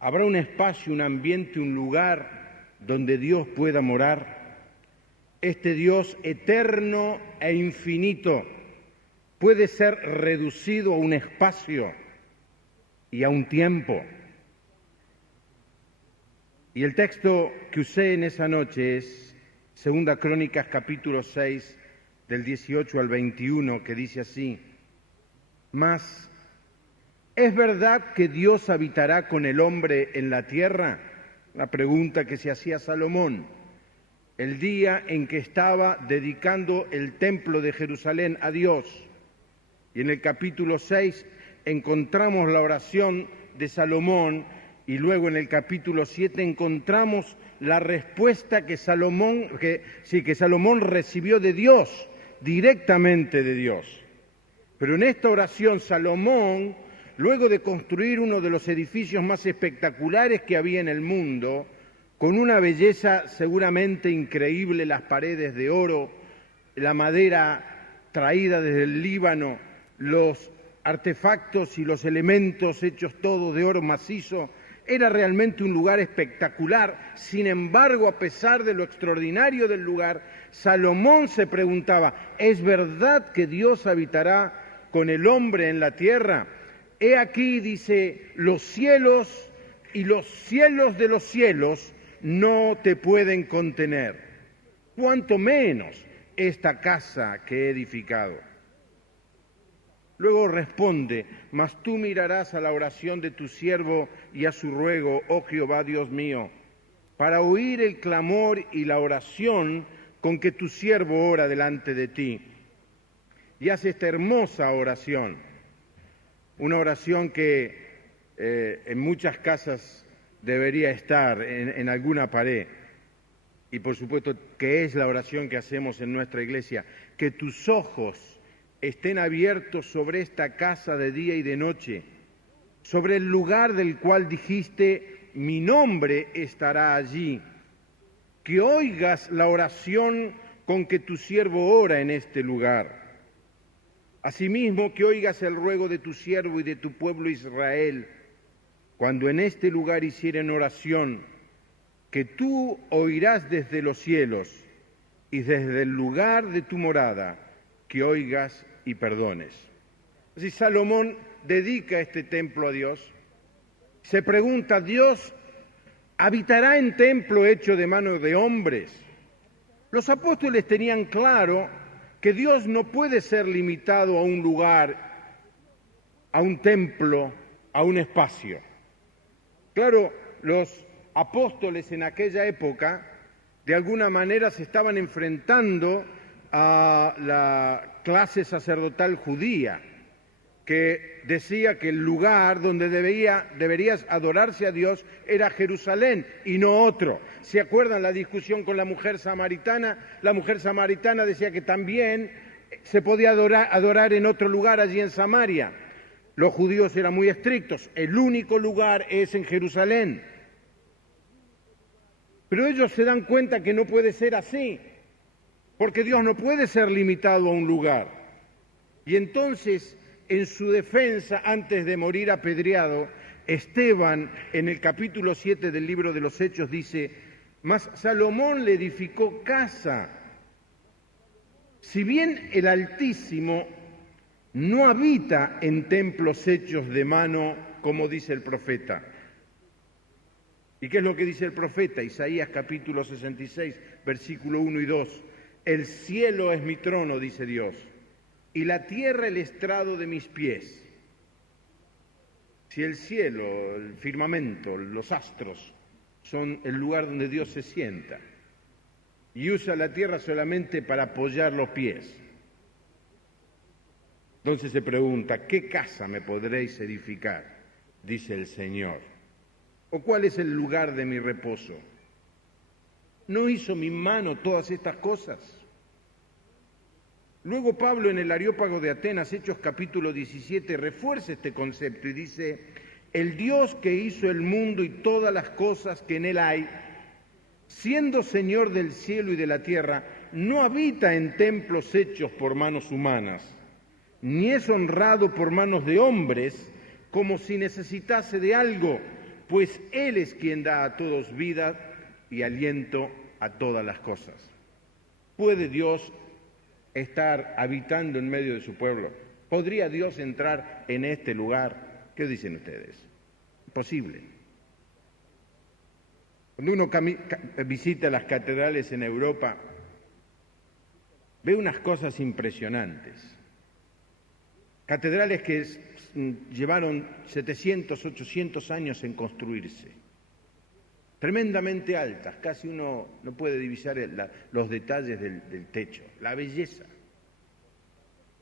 ¿Habrá un espacio, un ambiente, un lugar donde Dios pueda morar? Este Dios eterno e infinito puede ser reducido a un espacio y a un tiempo. Y el texto que usé en esa noche es 2 Crónicas capítulo 6 del 18 al 21, que dice así: Mas, ¿es verdad que Dios habitará con el hombre en la tierra? La pregunta que se hacía Salomón el día en que estaba dedicando el templo de Jerusalén a Dios. Y en el capítulo 6 encontramos la oración de Salomón, y luego en el capítulo 7 encontramos la respuesta que Salomón recibió de Dios, directamente de Dios. Pero en esta oración Salomón, luego de construir uno de los edificios más espectaculares que había en el mundo, con una belleza seguramente increíble, las paredes de oro, la madera traída desde el Líbano, los artefactos y los elementos hechos todos de oro macizo, era realmente un lugar espectacular. Sin embargo, a pesar de lo extraordinario del lugar, Salomón se preguntaba: ¿es verdad que Dios habitará con el hombre en la tierra? He aquí, dice, los cielos y los cielos de los cielos no te pueden contener, cuanto menos esta casa que he edificado. Luego responde: mas tú mirarás a la oración de tu siervo y a su ruego, oh Jehová Dios mío, para oír el clamor y la oración con que tu siervo ora delante de ti. Y hace esta hermosa oración, una oración que en muchas casas debería estar en alguna pared, y por supuesto que es la oración que hacemos en nuestra iglesia: que tus ojos estén abiertos sobre esta casa de día y de noche, sobre el lugar del cual dijiste, mi nombre estará allí. Que oigas la oración con que tu siervo ora en este lugar. Asimismo, que oigas el ruego de tu siervo y de tu pueblo Israel, cuando en este lugar hicieren oración, que tú oirás desde los cielos y desde el lugar de tu morada, que oigas y perdones. Así Salomón dedica este templo a Dios. Se pregunta: ¿Dios habitará en templo hecho de manos de hombres? Los apóstoles tenían claro que Dios no puede ser limitado a un lugar, a un templo, a un espacio. Claro, los apóstoles en aquella época de alguna manera se estaban enfrentando a la clase sacerdotal judía, que decía que el lugar donde deberías adorarse a Dios era Jerusalén y no otro. ¿Se acuerdan la discusión con la mujer samaritana? La mujer samaritana decía que también se podía adorar en otro lugar allí en Samaria. Los judíos eran muy estrictos: el único lugar es en Jerusalén. Pero ellos se dan cuenta que no puede ser así, porque Dios no puede ser limitado a un lugar. Y entonces, en su defensa, antes de morir apedreado, Esteban, en el capítulo 7 del libro de los Hechos, dice: mas Salomón le edificó casa. Si bien el Altísimo no habita en templos hechos de mano, como dice el profeta. ¿Y qué es lo que dice el profeta? Isaías capítulo 66, versículo 1 y 2. El cielo es mi trono, dice Dios, y la tierra el estrado de mis pies. Si el cielo, el firmamento, los astros son el lugar donde Dios se sienta y usa la tierra solamente para apoyar los pies, entonces se pregunta: ¿qué casa me podréis edificar? Dice el Señor. ¿O cuál es el lugar de mi reposo? ¿No hizo mi mano todas estas cosas? Luego Pablo, en el Areópago de Atenas, Hechos capítulo 17, refuerza este concepto y dice: el Dios que hizo el mundo y todas las cosas que en él hay, siendo Señor del cielo y de la tierra, no habita en templos hechos por manos humanas, ni es honrado por manos de hombres como si necesitase de algo, pues Él es quien da a todos vida y aliento a todas las cosas. ¿Puede Dios estar habitando en medio de su pueblo? ¿Podría Dios entrar en este lugar? ¿Qué dicen ustedes? Imposible. Cuando uno visita las catedrales en Europa, ve unas cosas impresionantes. Catedrales que llevaron 700, 800 años en construirse. Tremendamente altas, casi uno no puede divisar los detalles del techo, la belleza.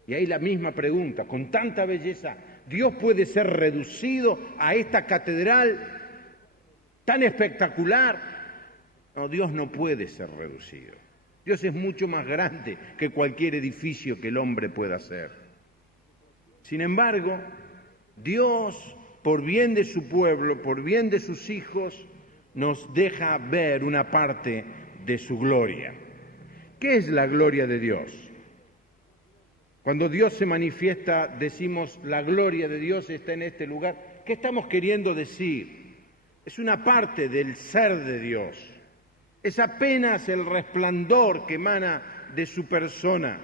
Y ahí la misma pregunta, con tanta belleza, ¿Dios puede ser reducido a esta catedral tan espectacular? No, Dios no puede ser reducido. Dios es mucho más grande que cualquier edificio que el hombre pueda hacer. Sin embargo, Dios, por bien de su pueblo, por bien de sus hijos, nos deja ver una parte de su gloria. ¿Qué es la gloria de Dios? Cuando Dios se manifiesta, decimos, la gloria de Dios está en este lugar. ¿Qué estamos queriendo decir? Es una parte del ser de Dios. Es apenas el resplandor que emana de su persona.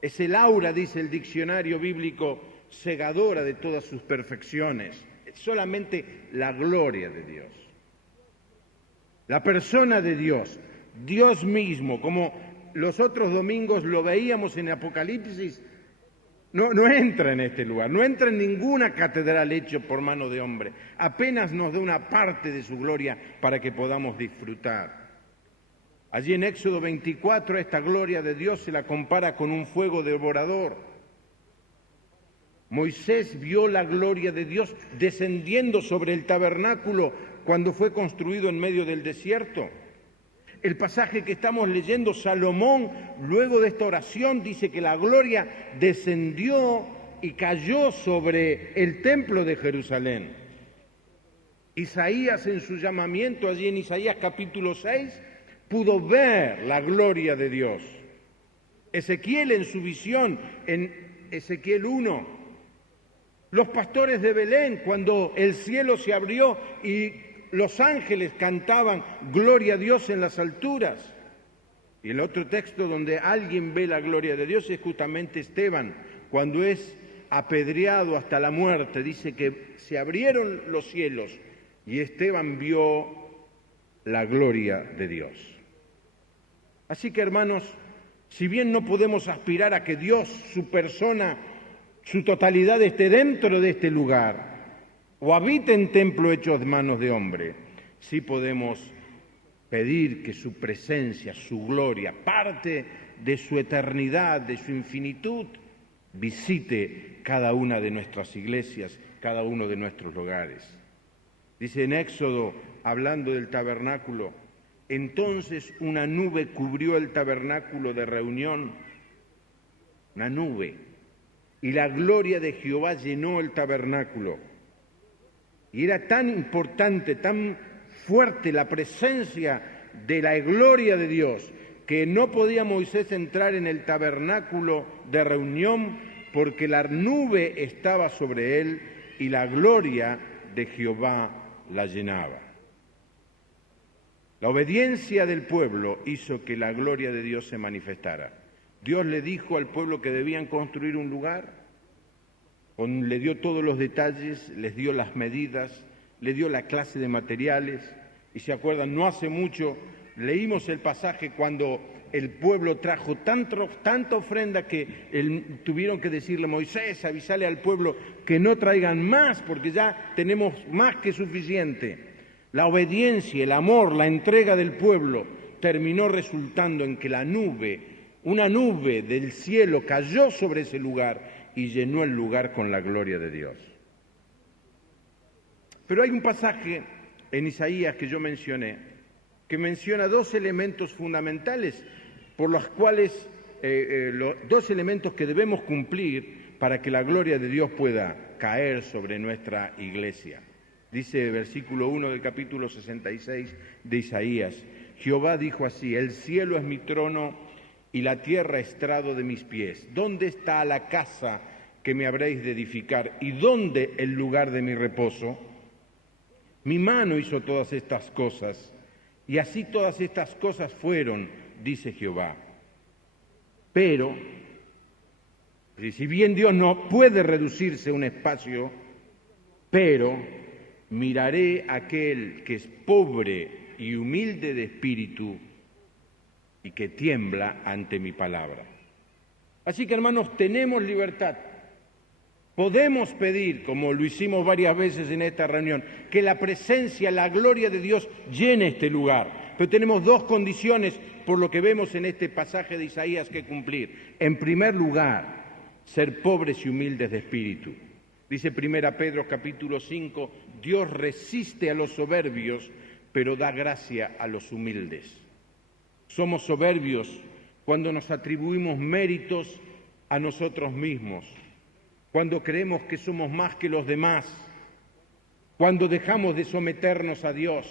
Es el aura, dice el diccionario bíblico, cegadora de todas sus perfecciones. Es solamente la gloria de Dios. La persona de Dios, Dios mismo, como los otros domingos lo veíamos en Apocalipsis, no entra en este lugar, no entra en ninguna catedral hecha por mano de hombre. Apenas nos da una parte de su gloria para que podamos disfrutar. Allí en Éxodo 24, esta gloria de Dios se la compara con un fuego devorador. Moisés vio la gloria de Dios descendiendo sobre el tabernáculo cuando fue construido en medio del desierto. El pasaje que estamos leyendo, Salomón, luego de esta oración, dice que la gloria descendió y cayó sobre el templo de Jerusalén. Isaías, en su llamamiento, allí en Isaías capítulo 6, pudo ver la gloria de Dios. Ezequiel, en su visión, en Ezequiel 1, los pastores de Belén, cuando el cielo se abrió y los ángeles cantaban gloria a Dios en las alturas. Y el otro texto donde alguien ve la gloria de Dios es justamente Esteban, cuando es apedreado hasta la muerte. Dice que se abrieron los cielos y Esteban vio la gloria de Dios. Así que, hermanos, si bien no podemos aspirar a que Dios, su persona, su totalidad esté dentro de este lugar o habite en templo hecho de manos de hombre, sí podemos pedir que su presencia, su gloria, parte de su eternidad, de su infinitud, visite cada una de nuestras iglesias, cada uno de nuestros hogares. Dice en Éxodo, hablando del tabernáculo, entonces una nube cubrió el tabernáculo de reunión, una nube, y la gloria de Jehová llenó el tabernáculo. Y era tan importante, tan fuerte la presencia de la gloria de Dios, que no podía Moisés entrar en el tabernáculo de reunión porque la nube estaba sobre él y la gloria de Jehová la llenaba. La obediencia del pueblo hizo que la gloria de Dios se manifestara. Dios le dijo al pueblo que debían construir un lugar, le dio todos los detalles, les dio las medidas, le dio la clase de materiales. Y se acuerdan, no hace mucho leímos el pasaje cuando el pueblo trajo tanta ofrenda que tuvieron que decirle, Moisés, avísale al pueblo que no traigan más porque ya tenemos más que suficiente. La obediencia, el amor, la entrega del pueblo terminó resultando en que la nube, una nube del cielo cayó sobre ese lugar y llenó el lugar con la gloria de Dios. Pero hay un pasaje en Isaías que yo mencioné, que menciona dos elementos fundamentales por los cuales, dos elementos que debemos cumplir para que la gloria de Dios pueda caer sobre nuestra iglesia. Dice el versículo 1 del capítulo 66 de Isaías, Jehová dijo así, el cielo es mi trono y la tierra estrado de mis pies. ¿Dónde está la casa que me habréis de edificar? ¿Y dónde el lugar de mi reposo? Mi mano hizo todas estas cosas, y así todas estas cosas fueron, dice Jehová. Pero, si bien Dios no puede reducirse a un espacio, pero miraré a aquel que es pobre y humilde de espíritu y que tiembla ante mi palabra. Así que, hermanos, tenemos libertad. Podemos pedir, como lo hicimos varias veces en esta reunión, que la presencia, la gloria de Dios llene este lugar. Pero tenemos dos condiciones, por lo que vemos en este pasaje de Isaías, que cumplir. En primer lugar, ser pobres y humildes de espíritu. Dice 1 Pedro capítulo 5, Dios resiste a los soberbios, pero da gracia a los humildes. Somos soberbios cuando nos atribuimos méritos a nosotros mismos, cuando creemos que somos más que los demás, cuando dejamos de someternos a Dios.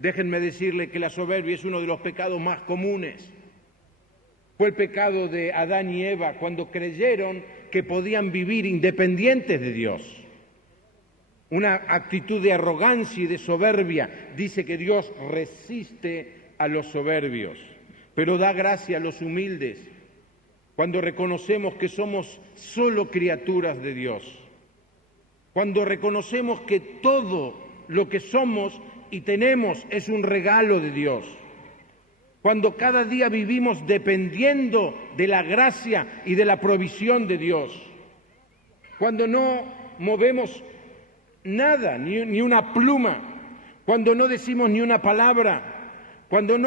Déjenme decirle que la soberbia es uno de los pecados más comunes. Fue el pecado de Adán y Eva cuando creyeron que podían vivir independientes de Dios. Una actitud de arrogancia y de soberbia. Dice que Dios resiste a los soberbios, pero da gracia a los humildes. Cuando reconocemos que somos solo criaturas de Dios, cuando reconocemos que todo lo que somos y tenemos es un regalo de Dios, cuando cada día vivimos dependiendo de la gracia y de la provisión de Dios, cuando no movemos nada, ni una pluma, cuando no decimos ni una palabra, cuando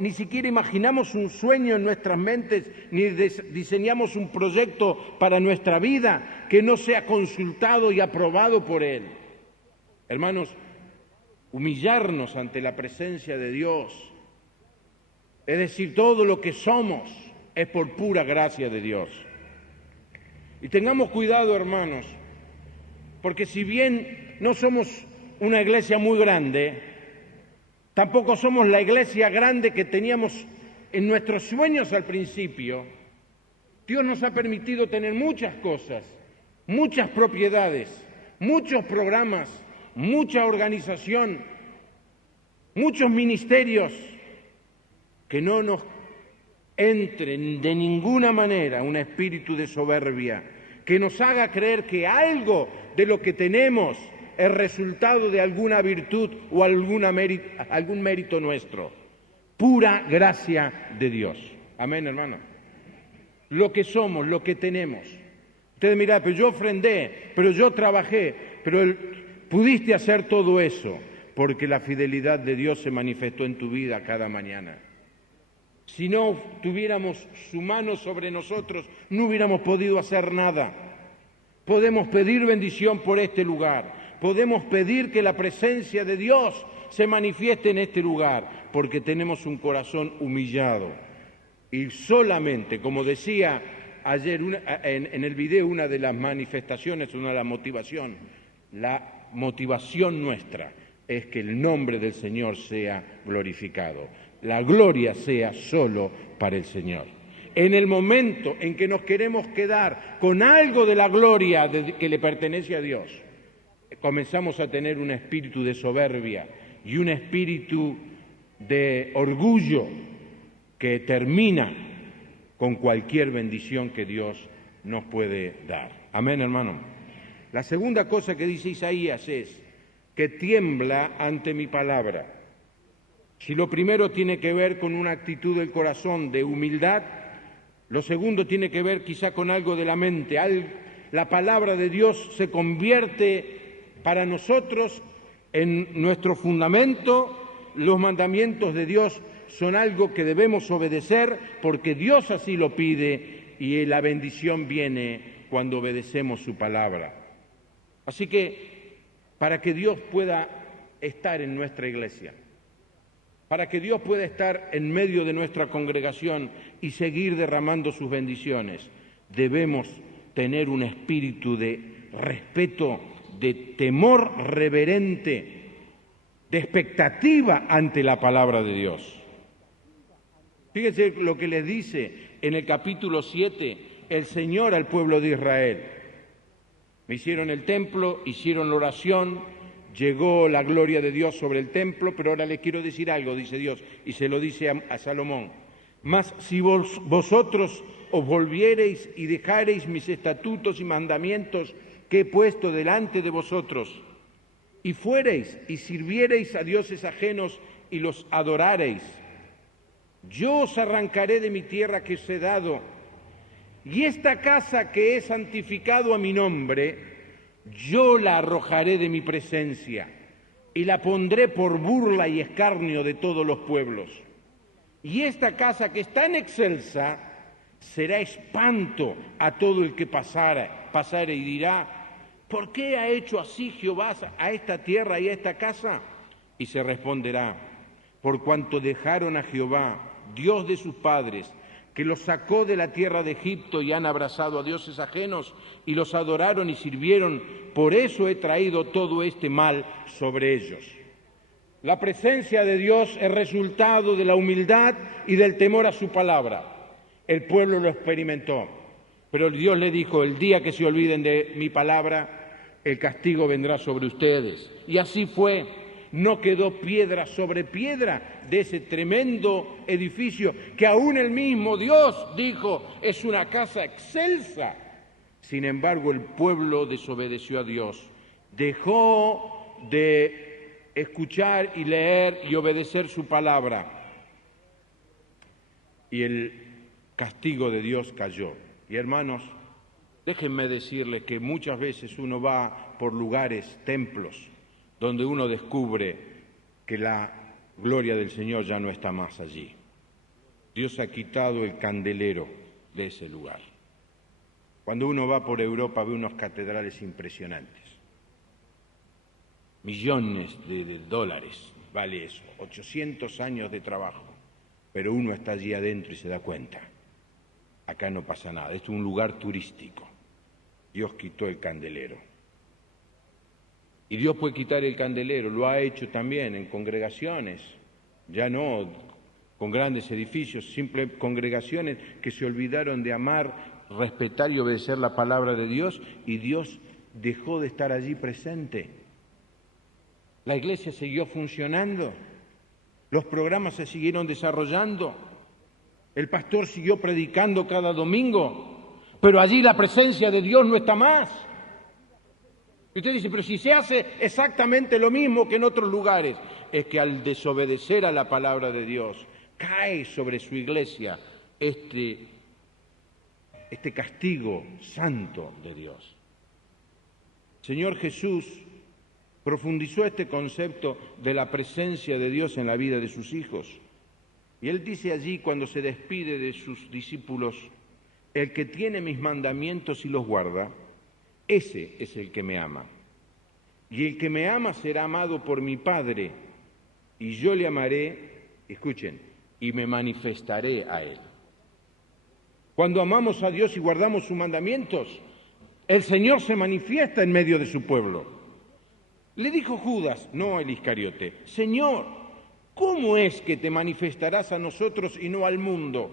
ni siquiera imaginamos un sueño en nuestras mentes, ni diseñamos un proyecto para nuestra vida que no sea consultado y aprobado por Él. Hermanos, humillarnos ante la presencia de Dios, es decir, todo lo que somos es por pura gracia de Dios. Y tengamos cuidado, hermanos, porque si bien no somos una iglesia muy grande, tampoco somos la iglesia grande que teníamos en nuestros sueños al principio. Dios nos ha permitido tener muchas cosas, muchas propiedades, muchos programas, mucha organización, muchos ministerios, que no nos entren de ninguna manera un espíritu de soberbia, que nos haga creer que algo de lo que tenemos es resultado de alguna virtud o algún mérito nuestro. Pura gracia de Dios. Amén, hermano. Lo que somos, lo que tenemos. Ustedes mirá, pero yo ofrendé, pero yo trabajé, pero pudiste hacer todo eso porque la fidelidad de Dios se manifestó en tu vida cada mañana. Si no tuviéramos su mano sobre nosotros, no hubiéramos podido hacer nada. Podemos pedir bendición por este lugar. Podemos pedir que la presencia de Dios se manifieste en este lugar, porque tenemos un corazón humillado. Y solamente, como decía ayer en el video, una de las manifestaciones, una de las motivaciones, la motivación nuestra es que el nombre del Señor sea glorificado. La gloria sea solo para el Señor. En el momento en que nos queremos quedar con algo de la gloria que le pertenece a Dios, comenzamos a tener un espíritu de soberbia y un espíritu de orgullo que termina con cualquier bendición que Dios nos puede dar. Amén, hermano. La segunda cosa que dice Isaías es que tiembla ante mi palabra. Si lo primero tiene que ver con una actitud del corazón de humildad, lo segundo tiene que ver quizá con algo de la mente. La palabra de Dios se convierte para nosotros en nuestro fundamento. Los mandamientos de Dios son algo que debemos obedecer porque Dios así lo pide y la bendición viene cuando obedecemos su palabra. Así que para que Dios pueda estar en nuestra iglesia, para que Dios pueda estar en medio de nuestra congregación y seguir derramando sus bendiciones, debemos tener un espíritu de respeto, de temor reverente, de expectativa ante la palabra de Dios. Fíjense lo que les dice en el capítulo 7 el Señor al pueblo de Israel. Me hicieron el templo, hicieron la oración, llegó la gloria de Dios sobre el templo, pero ahora les quiero decir algo, dice Dios, y se lo dice a Salomón. Mas si vosotros os volviereis y dejareis mis estatutos y mandamientos que he puesto delante de vosotros, y fuereis y sirviereis a dioses ajenos y los adorareis, yo os arrancaré de mi tierra que os he dado, y esta casa que he santificado a mi nombre, yo la arrojaré de mi presencia, y la pondré por burla y escarnio de todos los pueblos. Y esta casa que es tan excelsa será espanto a todo el que pasare y dirá, ¿por qué ha hecho así Jehová a esta tierra y a esta casa? Y se responderá, por cuanto dejaron a Jehová, Dios de sus padres, que los sacó de la tierra de Egipto y han abrazado a dioses ajenos y los adoraron y sirvieron, por eso he traído todo este mal sobre ellos. La presencia de Dios es resultado de la humildad y del temor a su palabra. El pueblo lo experimentó, pero Dios le dijo, el día que se olviden de mi palabra, el castigo vendrá sobre ustedes. Y así fue, no quedó piedra sobre piedra de ese tremendo edificio que aún el mismo Dios dijo, es una casa excelsa. Sin embargo, el pueblo desobedeció a Dios, dejó de escuchar y leer y obedecer su palabra. Y el castigo de Dios cayó. Y hermanos, déjenme decirles que muchas veces uno va por lugares, templos, donde uno descubre que la gloria del Señor ya no está más allí. Dios ha quitado el candelero de ese lugar. Cuando uno va por Europa ve unos catedrales impresionantes. Millones de dólares vale eso, 800 años de trabajo, pero uno está allí adentro y se da cuenta. Acá no pasa nada, esto es un lugar turístico. Dios quitó el candelero. Y Dios puede quitar el candelero, lo ha hecho también en congregaciones, ya no con grandes edificios, simples congregaciones que se olvidaron de amar, respetar y obedecer la palabra de Dios, y Dios dejó de estar allí presente. La iglesia siguió funcionando, los programas se siguieron desarrollando, el pastor siguió predicando cada domingo, pero allí la presencia de Dios no está más. Y usted dice, pero si se hace exactamente lo mismo que en otros lugares, es que al desobedecer a la palabra de Dios, cae sobre su iglesia este castigo santo de Dios. Señor Jesús profundizó este concepto de la presencia de Dios en la vida de sus hijos. Y Él dice allí, cuando se despide de sus discípulos, el que tiene mis mandamientos y los guarda, ese es el que me ama. Y el que me ama será amado por mi Padre, y yo le amaré, escuchen, y me manifestaré a Él. Cuando amamos a Dios y guardamos sus mandamientos, el Señor se manifiesta en medio de su pueblo. Le dijo Judas, no el Iscariote, Señor, ¿cómo es que te manifestarás a nosotros y no al mundo?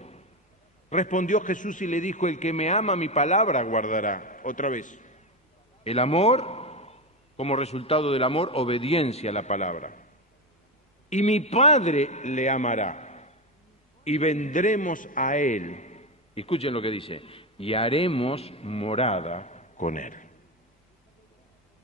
Respondió Jesús y le dijo, el que me ama mi palabra guardará. Otra vez, el amor, como resultado del amor, obediencia a la palabra. Y mi Padre le amará, y vendremos a Él. Escuchen lo que dice, y haremos morada con Él.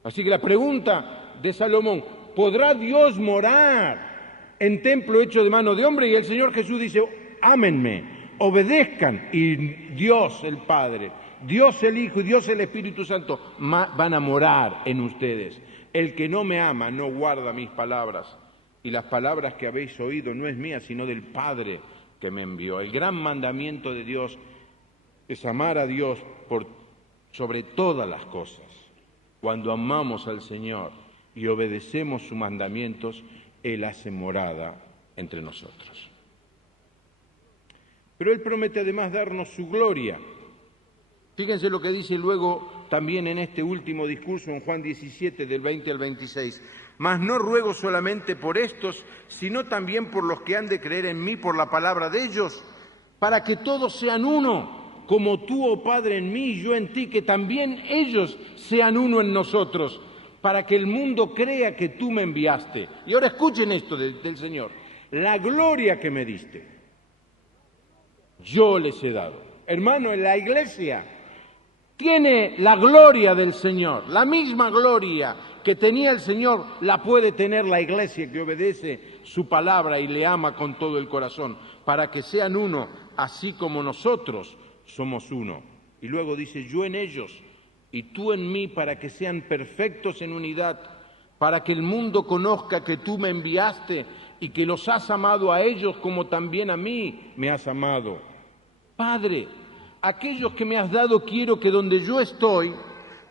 Así que la pregunta de Salomón, ¿podrá Dios morar en templo hecho de mano de hombre? Y el Señor Jesús dice, ámenme, obedezcan, y Dios el Padre, Dios el Hijo y Dios el Espíritu Santo van a morar en ustedes. El que no me ama no guarda mis palabras, y las palabras que habéis oído no es mía, sino del Padre que me envió. El gran mandamiento de Dios es amar a Dios sobre todas las cosas. Cuando amamos al Señor y obedecemos sus mandamientos, Él hace morada entre nosotros. Pero Él promete además darnos su gloria. Fíjense lo que dice luego también en este último discurso en Juan 17, del 20 al 26. Mas no ruego solamente por estos, sino también por los que han de creer en mí por la palabra de ellos, para que todos sean uno, como tú, oh Padre, en mí y yo en ti, que también ellos sean uno en nosotros, para que el mundo crea que tú me enviaste. Y ahora escuchen esto del Señor. La gloria que me diste, yo les he dado. Hermano, en la iglesia tiene la gloria del Señor, la misma gloria que tenía el Señor, la puede tener la iglesia que obedece su palabra y le ama con todo el corazón, para que sean uno, así como nosotros somos uno. Y luego dice, yo en ellos y tú en mí, para que sean perfectos en unidad, para que el mundo conozca que tú me enviaste y que los has amado a ellos como también a mí me has amado. Padre, aquellos que me has dado quiero que donde yo estoy,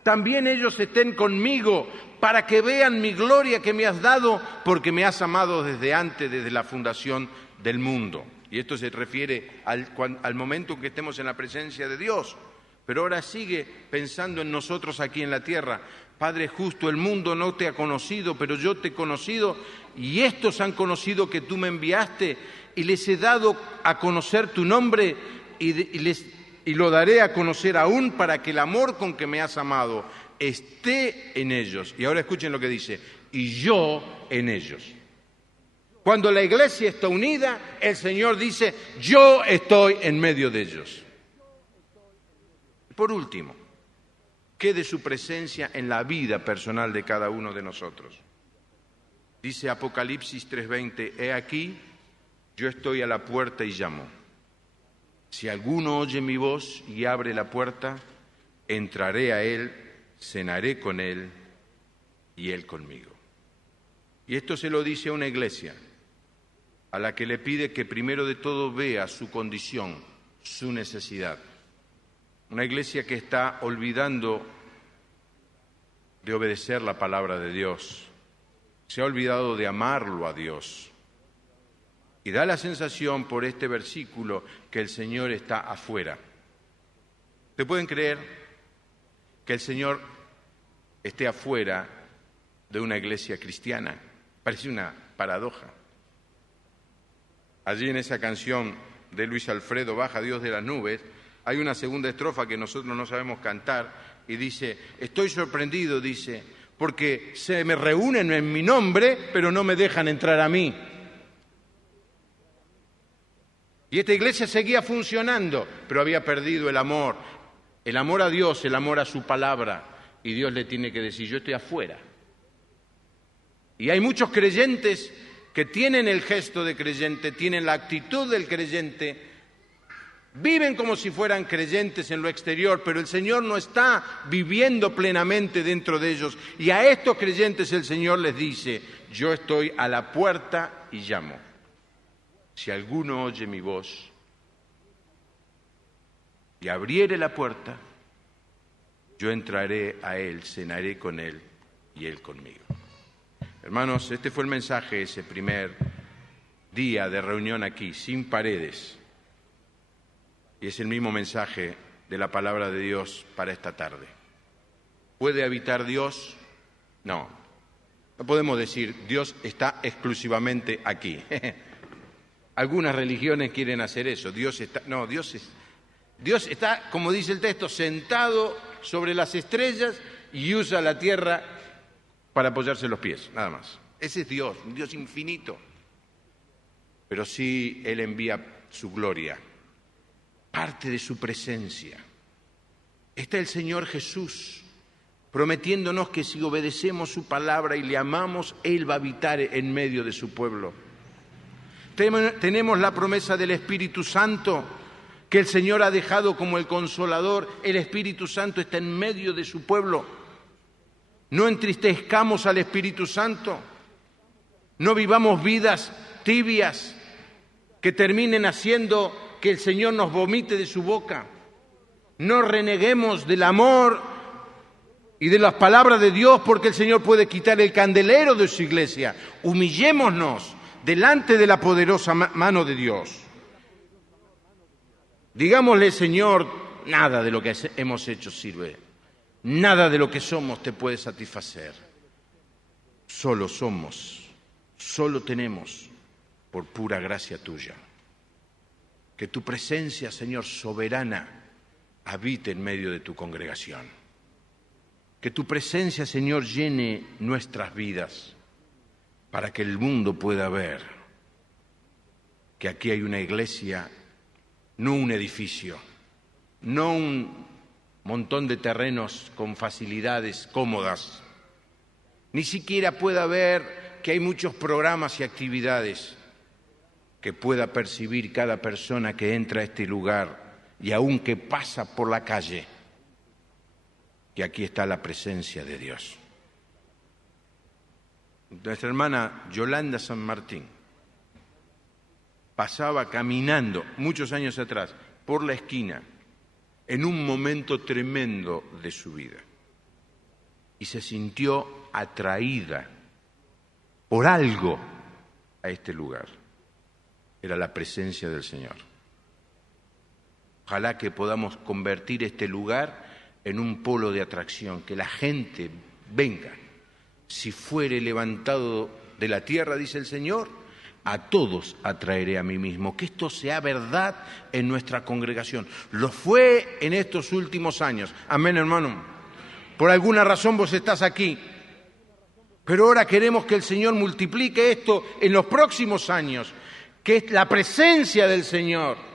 también ellos estén conmigo, para que vean mi gloria que me has dado, porque me has amado desde antes, desde la fundación del mundo. Y esto se refiere al momento en que estemos en la presencia de Dios. Pero ahora sigue pensando en nosotros aquí en la tierra. Padre justo, el mundo no te ha conocido, pero yo te he conocido, y estos han conocido que tú me enviaste, y les he dado a conocer tu nombre, y lo daré a conocer aún, para que el amor con que me has amado esté en ellos. Y ahora escuchen lo que dice, y yo en ellos. Cuando la iglesia está unida, el Señor dice, yo estoy en medio de ellos. Por último, quede su presencia en la vida personal de cada uno de nosotros. Dice Apocalipsis 3:20, he aquí, yo estoy a la puerta y llamo. Si alguno oye mi voz y abre la puerta, entraré a él, cenaré con él y él conmigo. Y esto se lo dice a una iglesia a la que le pide que primero de todo vea su condición, su necesidad. Una iglesia que está olvidando de obedecer la palabra de Dios, se ha olvidado de amarlo a Dios. Y da la sensación por este versículo que el Señor está afuera. ¿Ustedes pueden creer que el Señor esté afuera de una iglesia cristiana? Parece una paradoja. Allí en esa canción de Luis Alfredo, Baja Dios de las nubes, hay una segunda estrofa que nosotros no sabemos cantar y dice, estoy sorprendido, dice, porque se me reúnen en mi nombre, pero no me dejan entrar a mí. Y esta iglesia seguía funcionando, pero había perdido el amor a Dios, el amor a su palabra, y Dios le tiene que decir, yo estoy afuera. Y hay muchos creyentes que tienen el gesto de creyente, tienen la actitud del creyente, viven como si fueran creyentes en lo exterior, pero el Señor no está viviendo plenamente dentro de ellos. Y a estos creyentes el Señor les dice, yo estoy a la puerta y llamo. Si alguno oye mi voz y abriere la puerta, yo entraré a él, cenaré con él y él conmigo. Hermanos, este fue el mensaje, ese primer día de reunión aquí, sin paredes. Y es el mismo mensaje de la palabra de Dios para esta tarde. ¿Puede habitar Dios? No. No podemos decir, Dios está exclusivamente aquí. Algunas religiones quieren hacer eso. Dios está, como dice el texto, sentado sobre las estrellas y usa la tierra para apoyarse los pies, nada más. Ese es Dios, un Dios infinito. Pero sí Él envía su gloria, parte de su presencia. Está el Señor Jesús prometiéndonos que si obedecemos su palabra y le amamos, Él va a habitar en medio de su pueblo. Tenemos la promesa del Espíritu Santo, que el Señor ha dejado como el Consolador. El Espíritu Santo está en medio de su pueblo. No entristezcamos al Espíritu Santo. No vivamos vidas tibias que terminen haciendo que el Señor nos vomite de su boca. No reneguemos del amor y de las palabras de Dios, porque el Señor puede quitar el candelero de su iglesia. Humillémonos delante de la poderosa mano de Dios. Digámosle, Señor, nada de lo que hemos hecho sirve. Nada de lo que somos te puede satisfacer. Solo somos, solo tenemos por pura gracia tuya. Que tu presencia, Señor, soberana, habite en medio de tu congregación. Que tu presencia, Señor, llene nuestras vidas para que el mundo pueda ver que aquí hay una iglesia, no un edificio, no un montón de terrenos con facilidades cómodas, ni siquiera pueda ver que hay muchos programas y actividades, que pueda percibir cada persona que entra a este lugar y aun que pasa por la calle, que aquí está la presencia de Dios. Nuestra hermana Yolanda San Martín pasaba caminando muchos años atrás por la esquina en un momento tremendo de su vida y se sintió atraída por algo a este lugar. Era la presencia del Señor. Ojalá que podamos convertir este lugar en un polo de atracción, que la gente venga. Si fuere levantado de la tierra, dice el Señor, a todos atraeré a mí mismo. Que esto sea verdad en nuestra congregación. Lo fue en estos últimos años. Amén, hermano. Por alguna razón vos estás aquí. Pero ahora queremos que el Señor multiplique esto en los próximos años. Que es la presencia del Señor.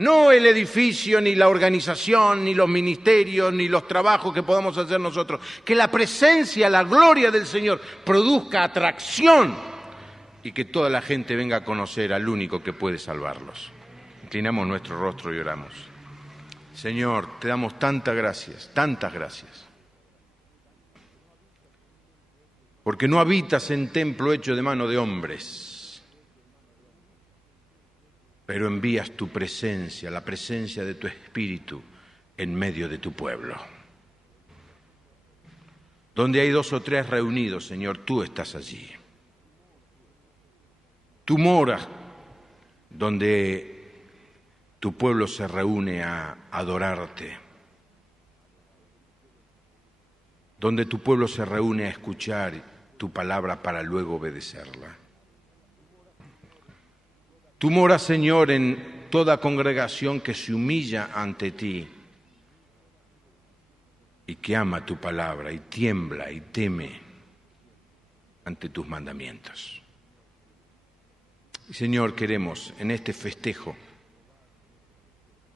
No el edificio, ni la organización, ni los ministerios, ni los trabajos que podamos hacer nosotros. Que la presencia, la gloria del Señor produzca atracción y que toda la gente venga a conocer al único que puede salvarlos. Inclinamos nuestro rostro y oramos. Señor, te damos tantas gracias, porque no habitas en templo hecho de mano de hombres, pero envías tu presencia, la presencia de tu Espíritu en medio de tu pueblo. Donde hay 2 o 3 reunidos, Señor, tú estás allí. Tú moras donde tu pueblo se reúne a adorarte, donde tu pueblo se reúne a escuchar tu palabra para luego obedecerla. Tú moras, Señor, en toda congregación que se humilla ante ti y que ama tu palabra y tiembla y teme ante tus mandamientos. Y, Señor, queremos en este festejo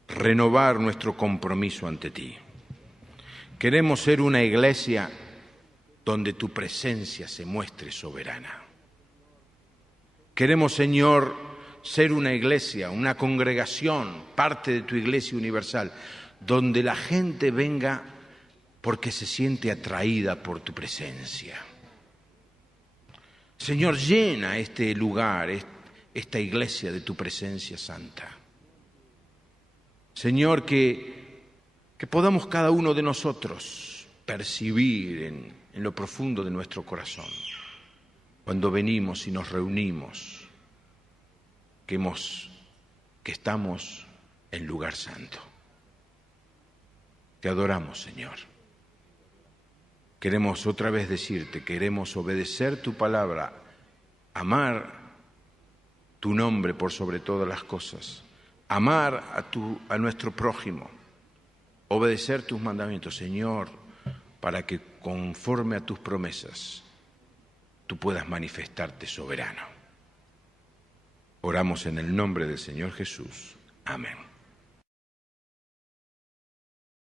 renovar nuestro compromiso ante ti. Queremos ser una iglesia donde tu presencia se muestre soberana. Queremos, Señor, ser una iglesia, una congregación, parte de tu iglesia universal, donde la gente venga porque se siente atraída por tu presencia. Señor, llena este lugar, esta iglesia de tu presencia santa. Señor, que podamos cada uno de nosotros percibir en lo profundo de nuestro corazón, cuando venimos y nos reunimos, que estamos en lugar santo. Te adoramos, Señor. Queremos otra vez decirte, queremos obedecer tu palabra, amar tu nombre por sobre todas las cosas, amar a nuestro prójimo, obedecer tus mandamientos, Señor, para que conforme a tus promesas tú puedas manifestarte soberano. Oramos en el nombre del Señor Jesús. Amén.